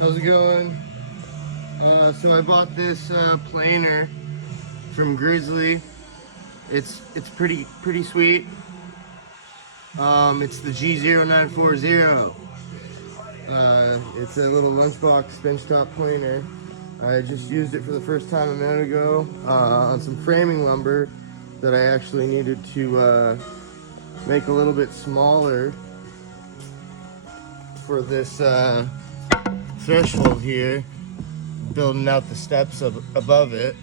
How's it going? So I bought this planer from Grizzly. It's pretty sweet. It's the G0940. It's a little lunchbox benchtop planer. I just used it for the first time a minute ago on some framing lumber that I actually needed to make a little bit smaller for this threshold here, building out the steps above it.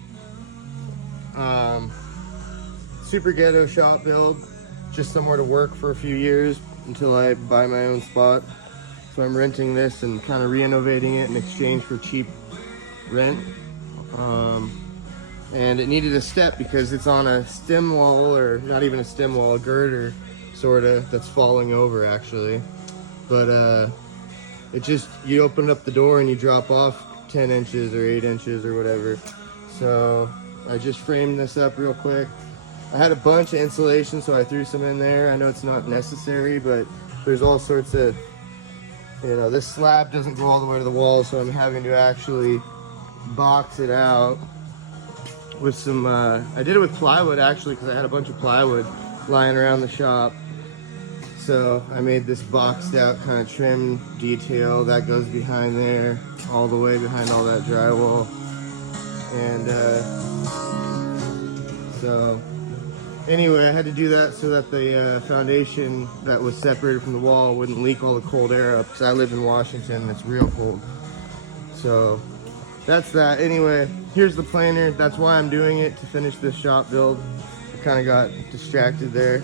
Super ghetto shop build, just somewhere to work for a few years until I buy my own spot. So I'm renting this and kind of renovating it in exchange for cheap rent. And it needed a step because it's on a stem wall, or not even a stem wall, a girder sorta that's falling over actually. But it just, you open up the door and you drop off 10 inches or 8 inches or whatever. So I just framed this up real quick. I had a bunch of insulation, so I threw some in there. I know it's not necessary, but there's all sorts of, you know, this slab doesn't go all the way to the wall, so I'm having to actually box it out with some, I did it with plywood actually, because I had a bunch of plywood lying around the shop. So I made this boxed out kind of trim detail that goes behind there, all the way behind all that drywall. And so anyway, I had to do that so that the foundation that was separated from the wall wouldn't leak all the cold air up, because I live in Washington and it's real cold. So that's that. Anyway, here's the planer. That's why I'm doing it, to finish this shop build. I kind of got distracted there.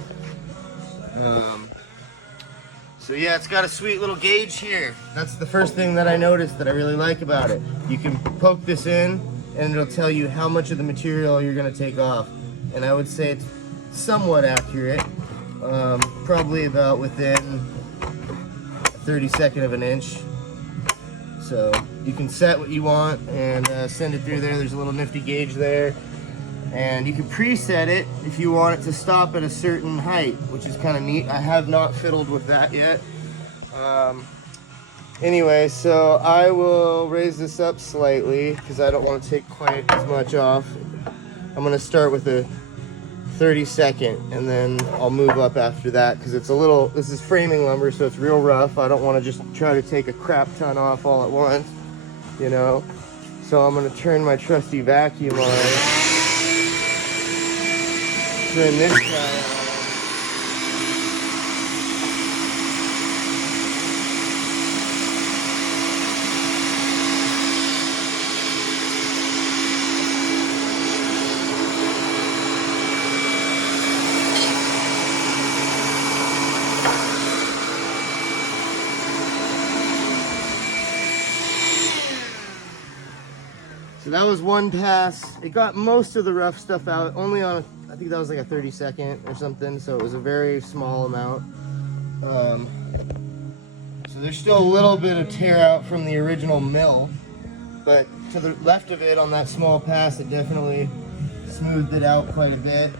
So yeah, it's got a sweet little gauge here. That's the first thing that I noticed that I really like about it. You can poke this in and it'll tell you how much of the material you're gonna take off. And I would say it's somewhat accurate, probably about within 1/32 of an inch. So you can set what you want and send it through there. There's a little nifty gauge there. And you can preset it if you want it to stop at a certain height, which is kind of neat. I have not fiddled with that yet. Anyway, so I will raise this up slightly because I don't want to take quite as much off. I'm going to start with a 32nd and then I'll move up after that, because it's a little, this is framing lumber, so it's real rough. I don't want to just try to take a crap ton off all at once, you know. So I'm going to turn my trusty vacuum on. Turn this guy on. So that was one pass. It got most of the rough stuff out, only on, I think that was like a 32nd or something, so it was a very small amount. So there's still a little bit of tear out from the original mill, but to the left of it on that small pass, it definitely smoothed it out quite a bit.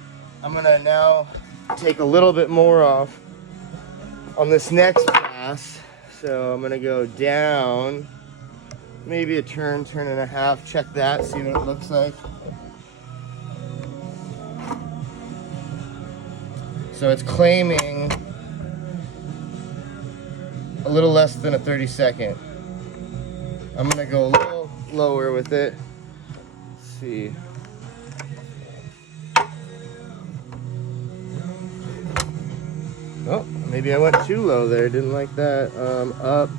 I'm gonna now take a little bit more off on this next pass. So I'm gonna go down, maybe a turn and a half, check that, see what it looks like. So it's claiming a little less than a 32nd. I'm gonna go a little lower with it. Let's see. Oh, maybe I went too low there, didn't like that. Up.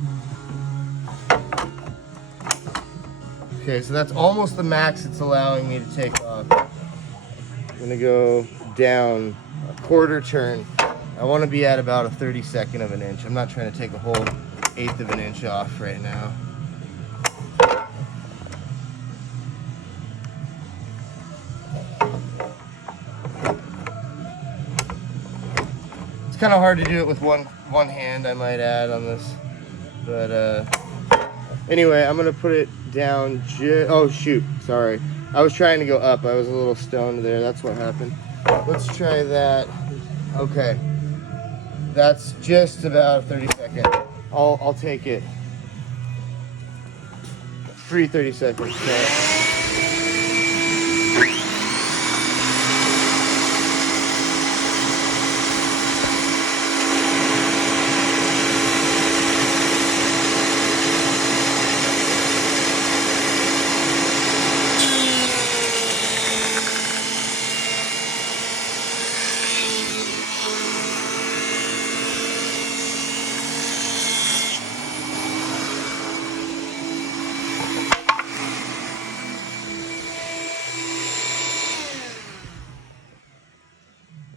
Okay, so that's almost the max it's allowing me to take off. I'm gonna go down a quarter turn. I want to be at about a 32nd of an inch. I'm not trying to take a whole 1/8 of an inch off right now. It's kind of hard to do it with one hand, I might add, on this. But anyway, I'm gonna put it down. Oh shoot, sorry. I was trying to go up. I was a little stoned there. That's what happened. Let's try that. Okay, that's just about a 32nd. I'll take it. free 30 seconds. So.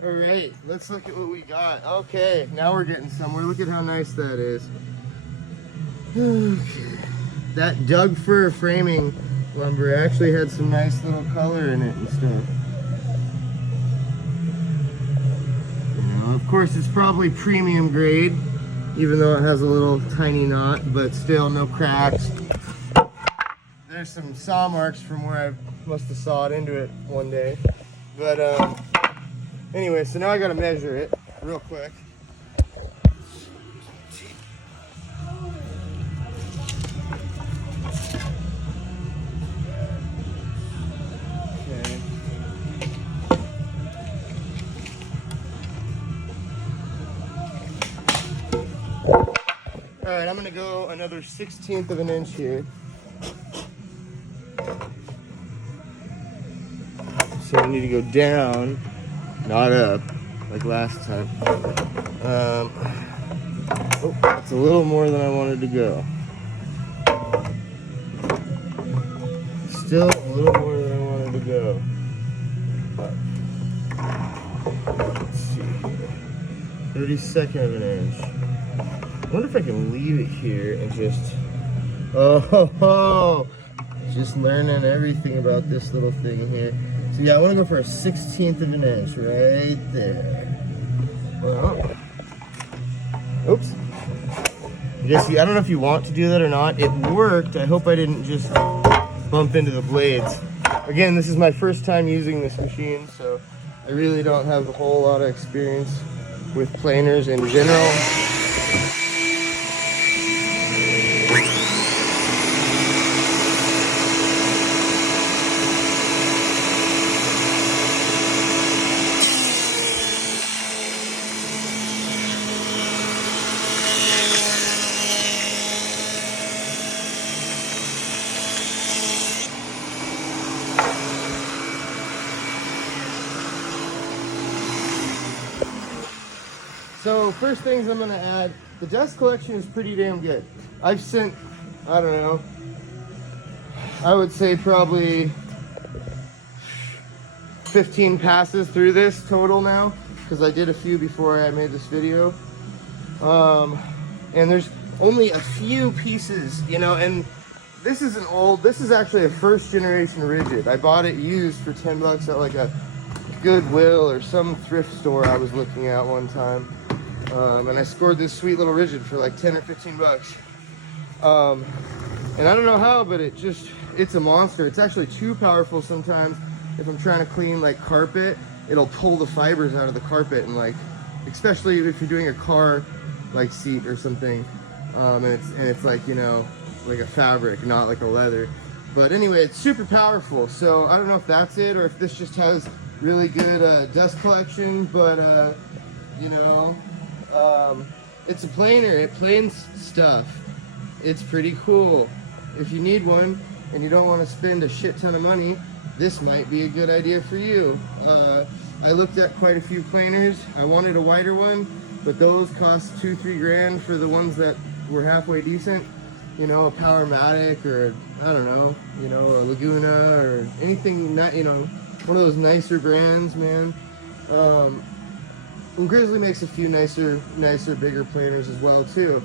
All right, let's look at what we got. Okay, now we're getting somewhere. Look at how nice that is. That Doug fir framing lumber actually had some nice little color in it and stuff. You know, of course, it's probably premium grade, even though it has a little tiny knot, but still no cracks. There's some saw marks from where I must have sawed into it one day. But anyway, so now I gotta measure it real quick. Okay. All right, I'm gonna go another 1/16 of an inch here. So I need to go down, not up, like last time. Oh, it's a little more than I wanted to go. Still a little more than I wanted to go. But, let's see, 32nd of an inch. I wonder if I can leave it here and just, just learning everything about this little thing here. So yeah, I want to go for a 1/16 of an inch right there. Well, oops. I don't know if you want to do that or not. It worked. I hope I didn't just bump into the blades. Again, this is my first time using this machine, so I really don't have a whole lot of experience with planers in general. So first things I'm gonna add, the dust collection is pretty damn good. I've sent, I don't know, I would say probably 15 passes through this total now, because I did a few before I made this video. And there's only a few pieces, you know, and this is actually a first generation rigid. I bought it used for 10 bucks at like a Goodwill or some thrift store I was looking at one time. And I scored this sweet little rigid for like 10 or 15 bucks. And I don't know how, but it's a monster. It's actually too powerful sometimes. If I'm trying to clean like carpet, it'll pull the fibers out of the carpet, and like, especially if you're doing a car like seat or something. And it's like, you know, like a fabric, not like a leather. But anyway, it's super powerful. So I don't know if that's it, or if this just has really good dust collection, but you know, it's a planer. It planes stuff. It's pretty cool. If you need one and you don't want to spend a shit ton of money, this might be a good idea for you. I looked at quite a few planers. I wanted a wider one, but those cost 2-3 grand for the ones that were halfway decent. You know, a Powermatic, or I don't know, you know, a Laguna, or anything, not, you know, one of those nicer brands, man. And Grizzly makes a few nicer, bigger planers as well too.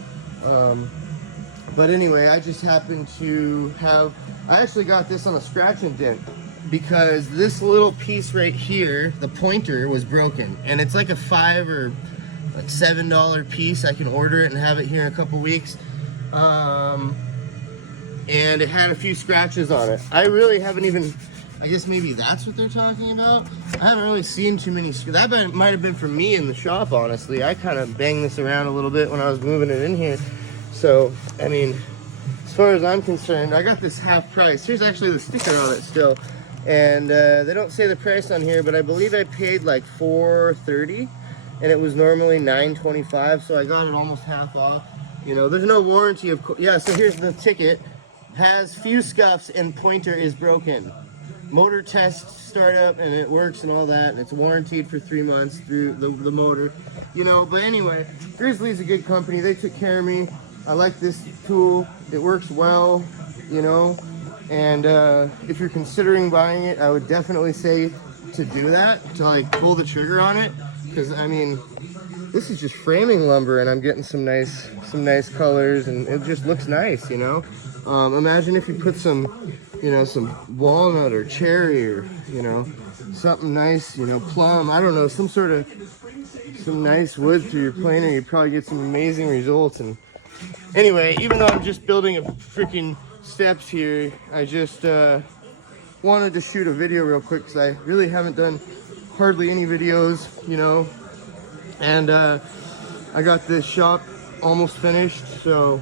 But anyway, I just happened to have, I actually got this on a scratch and dent, because this little piece right here, the pointer, was broken, and it's like a $5 or like $7 piece. I can order it and have it here in a couple weeks. And it had a few scratches on it. I really haven't even, I guess maybe that's what they're talking about. I haven't really seen too many, that might have been from me in the shop, honestly. I kind of banged this around a little bit when I was moving it in here. So, I mean, as far as I'm concerned, I got this half price. Here's actually the sticker on it still. And they don't say the price on here, but I believe I paid like $4.30, and it was normally $9.25, so I got it almost half off. You know, there's no warranty, of course. Yeah, so here's the ticket. Has few scuffs and pointer is broken. Motor test startup and it works and all that, and it's warranted for 3 months through the motor. You know, but anyway, Grizzly's a good company. They took care of me. I like this tool. It works well, you know. And if you're considering buying it, I would definitely say to do that, to like pull the trigger on it, because I mean, this is just framing lumber, and I'm getting some nice colors, and it just looks nice, you know. Imagine if you put some, you know, some walnut or cherry, or you know, something nice, you know, plum. I don't know, some nice wood through your planer. You'd probably get some amazing results. And anyway, even though I'm just building a freaking steps here, I just wanted to shoot a video real quick because I really haven't done hardly any videos, you know. And I got this shop almost finished, so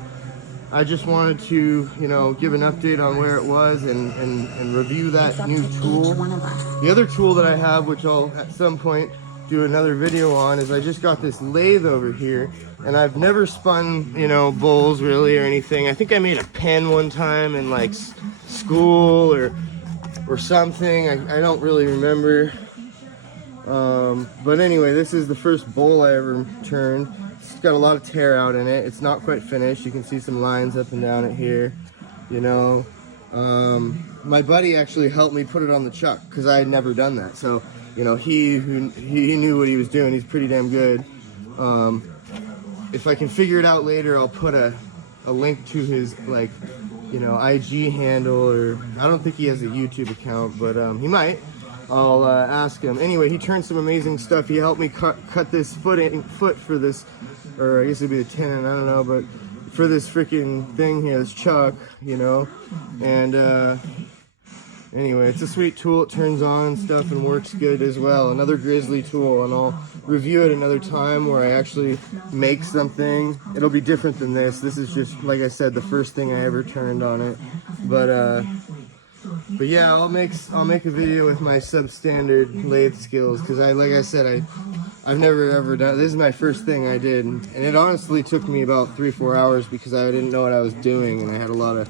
I just wanted to, you know, give an update on where it was and review that new tool. The other tool that I have, which I'll at some point do another video on, is I just got this lathe over here, and I've never spun, you know, bowls really or anything. I think I made a pen one time in like school or something. I don't really remember. But anyway, this is the first bowl I ever turned. It's got a lot of tear out in it. It's not quite finished. You can see some lines up and down it here, you know. My buddy actually helped me put it on the chuck because I had never done that. So, you know, he knew what he was doing. He's pretty damn good. If I can figure it out later, I'll put a link to his, like, you know, IG handle, or I don't think he has a YouTube account, but he might. I'll ask him. Anyway, he turned some amazing stuff. He helped me cut this foot for this, or I guess it'd be the tenon, I don't know, but for this freaking thing here, this chuck, you know. And anyway, it's a sweet tool. It turns on and stuff and works good as well. Another Grizzly tool, and I'll review it another time where I actually make something. It'll be different than this. This is just, like I said, the first thing I ever turned on it. But yeah, I'll make a video with my substandard lathe skills, because like I said, I've never ever done. This is my first thing I did, and it honestly took me about 3-4 hours because I didn't know what I was doing, and I had a lot of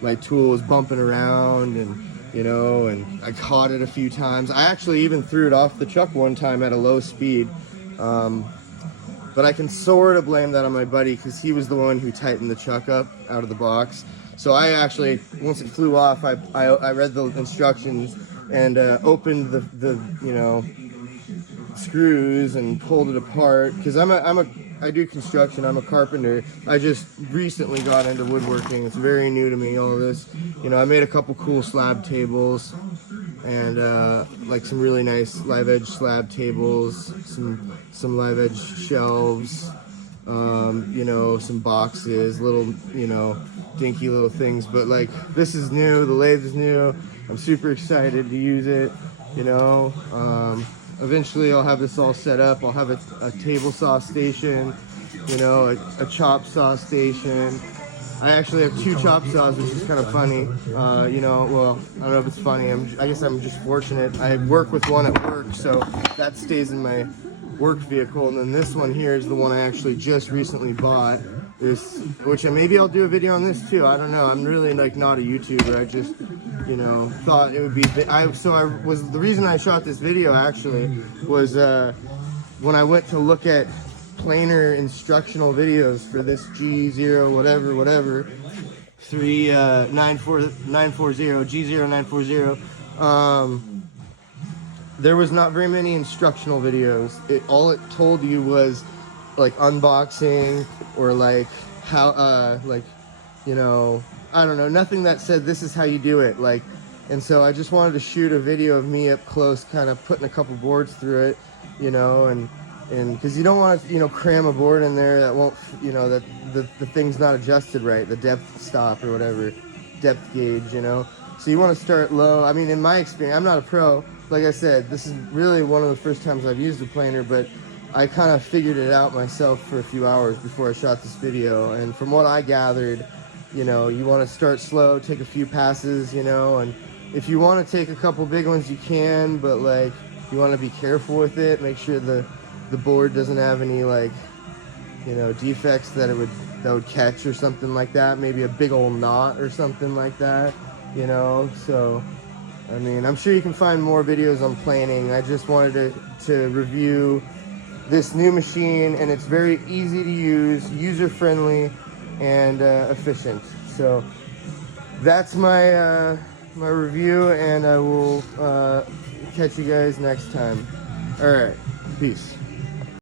my tools bumping around, and you know, and I caught it a few times. I actually even threw it off the chuck one time at a low speed, but I can sort of blame that on my buddy because he was the one who tightened the chuck up out of the box. So I actually, once it flew off, I read the instructions and opened the you know, screws and pulled it apart, because I do construction. I'm a carpenter. I just recently got into woodworking. It's very new to me, all of this. You know, I made a couple cool slab tables and like some really nice live edge slab tables, some live edge shelves, you know, some boxes, little, you know, dinky little things. But like, this is new, the lathe is new. I'm super excited to use it, you know. Eventually I'll have this all set up. I'll have a table saw station, you know, a chop saw station. I actually have 2 chop saws, which is kind of funny. You know, well, I don't know if it's funny. I guess I'm just fortunate. I work with one at work, so that stays in my work vehicle. And then this one here is the one I actually just recently bought. Which maybe I'll do a video on this too. I don't know. I'm really like not a YouTuber. I just, you know, thought it would be. The reason I shot this video actually was when I went to look at planer instructional videos for this G0 whatever 940 G0940. There was not very many instructional videos. All it told you was like unboxing, or like how like, you know, I don't know, nothing that said this is how you do it. Like, and so I just wanted to shoot a video of me up close, kind of putting a couple boards through it, you know, and because you don't want to, you know, cram a board in there that won't, you know, that the thing's not adjusted right, the depth stop or whatever, depth gauge, you know. So you want to start low. I mean, in my experience, I'm not a pro. Like I said, this is really one of the first times I've used a planer, but I kind of figured it out myself for a few hours before I shot this video. And from what I gathered, you know, you want to start slow, take a few passes, you know, and if you want to take a couple big ones, you can, but like, you want to be careful with it. Make sure the board doesn't have any like, you know, defects that would catch or something like that. Maybe a big old knot or something like that, you know. So, I mean, I'm sure you can find more videos on planing. I just wanted to review this new machine, and it's very easy to use, user-friendly, and efficient. So that's my my review, and I will catch you guys next time. All right, peace.